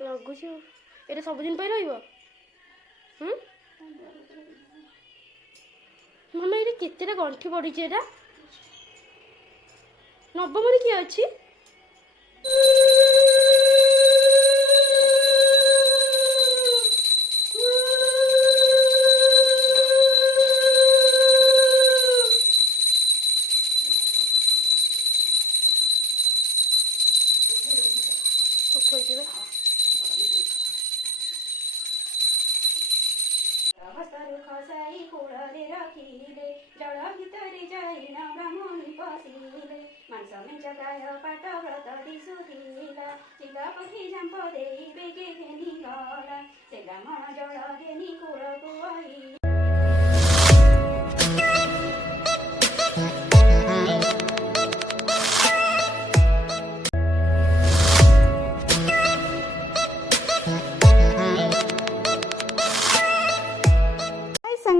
लगुच ये सबुदिन रहा मामा ये केतेटा गंठी पड़ी नवम किए अच्छी खसाई कूड़े रखिले जल भितर जाइना ब्राह्मणी पशिले मांस मेच गाय पाट व्रत दिशुथिला चिला पखी झांप देई बेगे घेनी गला से ब्राह्मण जल घेनी कूड़कू आई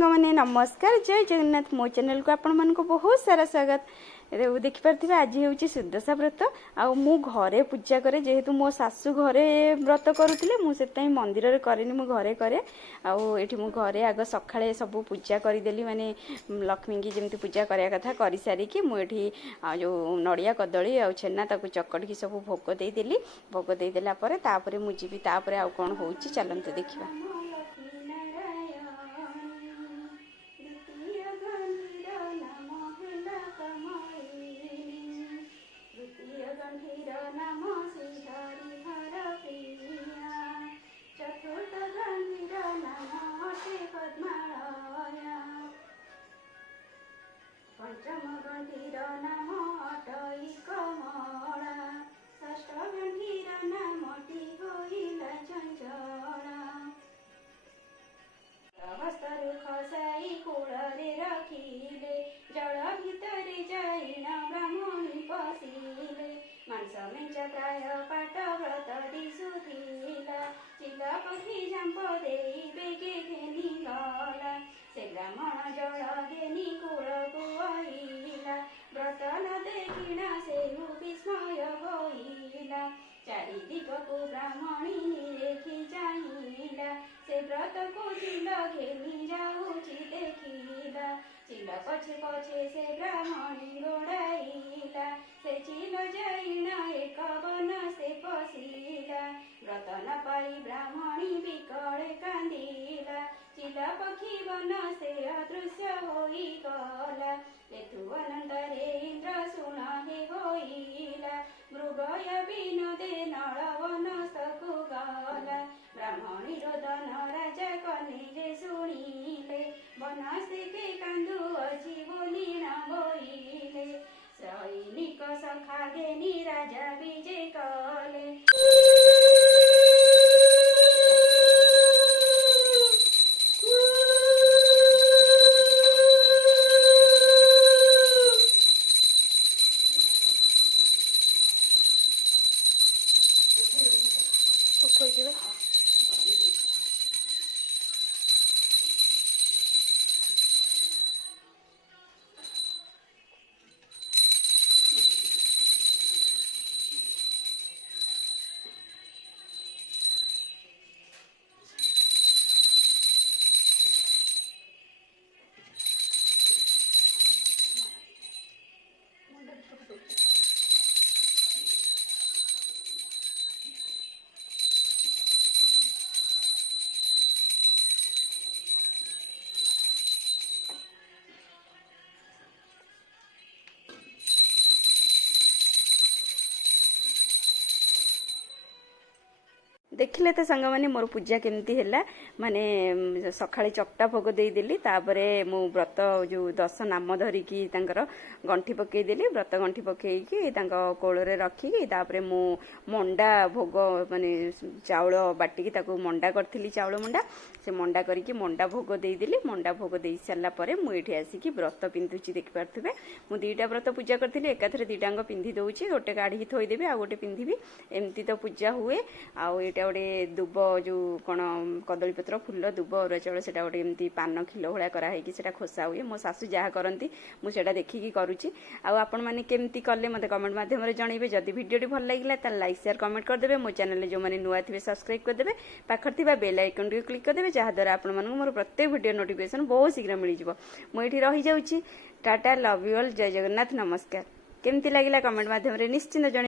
मैंने नमस्कार जय जगन्नाथ मो चैनल को आपण मन को बहुत सारा स्वागत देखिपे आज हूँ सुदशा व्रत आ मु घरे पूजा करे जेहेतु मो सासू घरे व्रत करुले मुझे मंदिर में करे मु घरे करे आठी मु घरे आग सकाळे सब पूजा करदेली माने लक्ष्मी की जमी पूजा करा कथा कर सारिकी मुझे जो नड़िया कदली आ छेना ताकू चकटी सब भोग देदेली भोग देदेला तापर मुझे आउ कौन हो चलते देखा पंचम गंभीर नाम अटई कमला षष्ठ गंभीर नामटी होइला चंचला हस्तरु खसाई कूड़े रखिले जल भितर जाइना ब्राह्मणी पशिले मांस मेच गाय पाट व्रत दिशुथिला चिला पखी झांप देई बेगे घेनी गला से ब्राह्मण जल घेनी कूड़कू आइला व्रत न देखिना से विस्मय होइला चारिदिगकू ब्राह्मणी देखी चाहिला से व्रत को चिल घेनी जाऊची देखिला चिल पछे पछे से ब्राह्मणी गोड़ाइला से चिल जाइना एक वन से पशिला व्रत न पाई ब्राह्मणी बिकले कांदिला चिला पक्षी वन से अदृश्य होई गला एथु अनंतरे इंद्र सुन हे होइला मृगय विनोदे नळ वन सकु गला ब्राह्मणी रोदन राजा कने जे शुणिले वनस्थिति कांदु अछि बोली न बोइले सैनिक सखा घेनी राजा विजय कले देखिले तो सांग मैंने मोर पूजा केमती है माने सकाळे चकटा भोग देदेली तापर मु व्रत जो 10 नाम धरिकी गंठी पकईदेली व्रत गंठी पकईकी कोल रखिकी तापर मु मंडा भोग माने चाउल बाटिकी ताकू मंडा करी चाउल मंडा से मंडा करिकी मंडा भोग देदेली मंडा भोग दे सारा पर मुझे आसिकी व्रत पिंधुची देखिपे मु दीटा व्रत पूजा करी एकाथरे दीटांग पिंधि दौची गोटे काढ़ी थोईदेवी आ गोटे पिंधि एमती तो पूजा हुए आउ गोटे दुब जो कौन कदलीपत्र फुल दुब अरुआ चाउल से गोटे एमती पान खिलो भाया कराई से खोसा हुए मो शाशु जहाँ करती मुझे देखिकी करुच्ची आपण मैंने केमती कले मत कमेंट माध्यम जनइबे जदि वीडियो भल लगे लाइक शेयर कमेंट करदे मो चैनल जो मैंने नुआ थे सब्सक्राइब करदे पाखर बेल आइकन टी क्लिक करदे जहाँद्वारा आपण मोर प्रत्येक वीडियो नोटिफिकेशन बहुत शीघ्र मिल जाव मुझे रही जाऊँगी टाटा लव यू ऑल जय जगन्नाथ नमस्कार केमती लगिला कमेंट माध्यम निश्चिंत जन